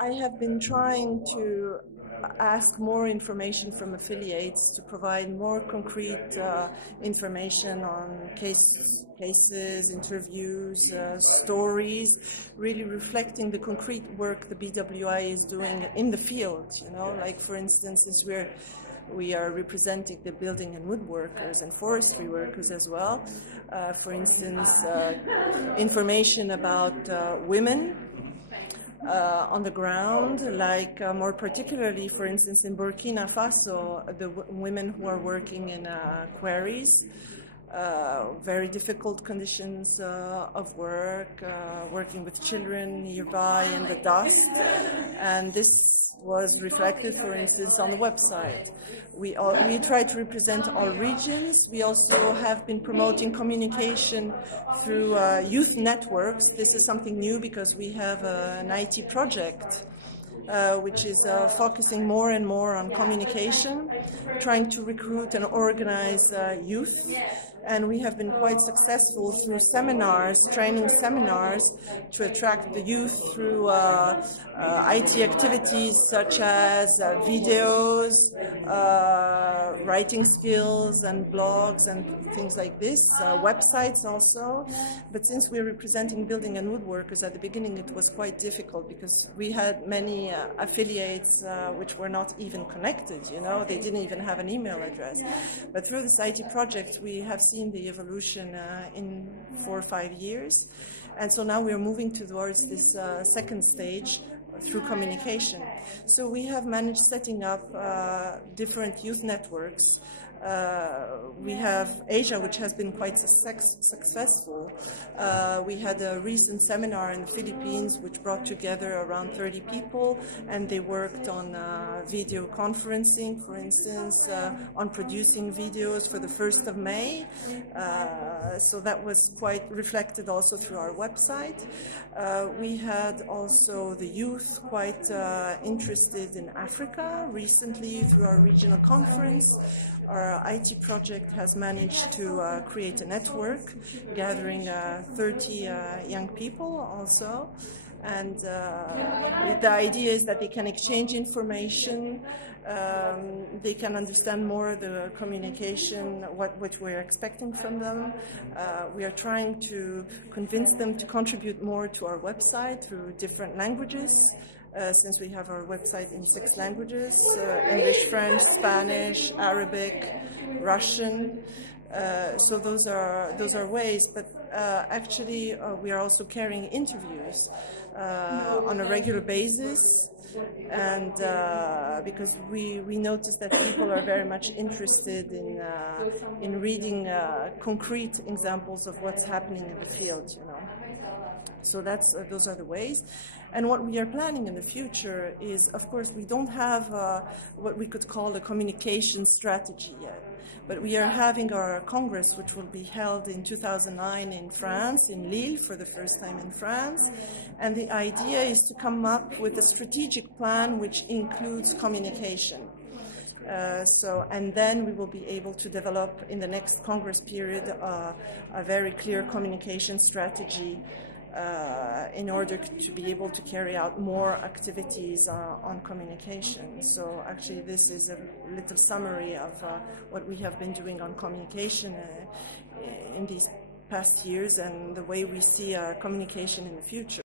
I have been trying to ask more information from affiliates to provide more concrete information on cases, interviews, stories, really reflecting the concrete work the BWI is doing in the field. You know, like for instance, since we are representing the building and woodworkers and forestry workers as well. For instance, information about women on the ground, like more particularly, for instance, in Burkina Faso, the women who are working in quarries, very difficult conditions of work, working with children nearby in the dust, and this was reflected, for instance, on the website. We try to represent all regions. We also have been promoting communication through youth networks. This is something new because we have an IT project which is focusing more and more on communication, trying to recruit and organize youth. And we have been quite successful through seminars, training seminars, to attract the youth through IT activities such as videos, writing skills and blogs and things like this, websites also. But since we're representing building and woodworkers, at the beginning it was quite difficult because we had many affiliates which were not even connected, you know, they didn't even have an email address. But through this IT project we have seen the evolution in 4 or 5 years, and so now we are moving towards this second stage through communication. So we have managed setting up different youth networks. We have Asia, which has been quite successful. We had a recent seminar in the Philippines which brought together around 30 people, and they worked on video conferencing, for instance, on producing videos for the 1st of May. So that was quite reflected also through our website. We had also the youth quite interested in Africa recently through our regional conference. Our IT project has managed to create a network gathering 30 young people also. And the idea is that they can exchange information, they can understand more the communication, what we're expecting from them. We are trying to convince them to contribute more to our website through different languages. Since we have our website in 6 languages, English, French, Spanish, Arabic, Russian. So those are ways, but actually we are also carrying interviews on a regular basis, and because we notice that people are very much interested in reading concrete examples of what's happening in the field, you know. So those are the ways. And what we are planning in the future is, of course, we don't have what we could call a communication strategy yet. But we are having our Congress, which will be held in 2009 in France, in Lille, for the first time in France. And the idea is to come up with a strategic plan which includes communication. And then we will be able to develop in the next Congress period a very clear communication strategy in order to be able to carry out more activities on communication. So actually this is a little summary of what we have been doing on communication in these past years and the way we see communication in the future.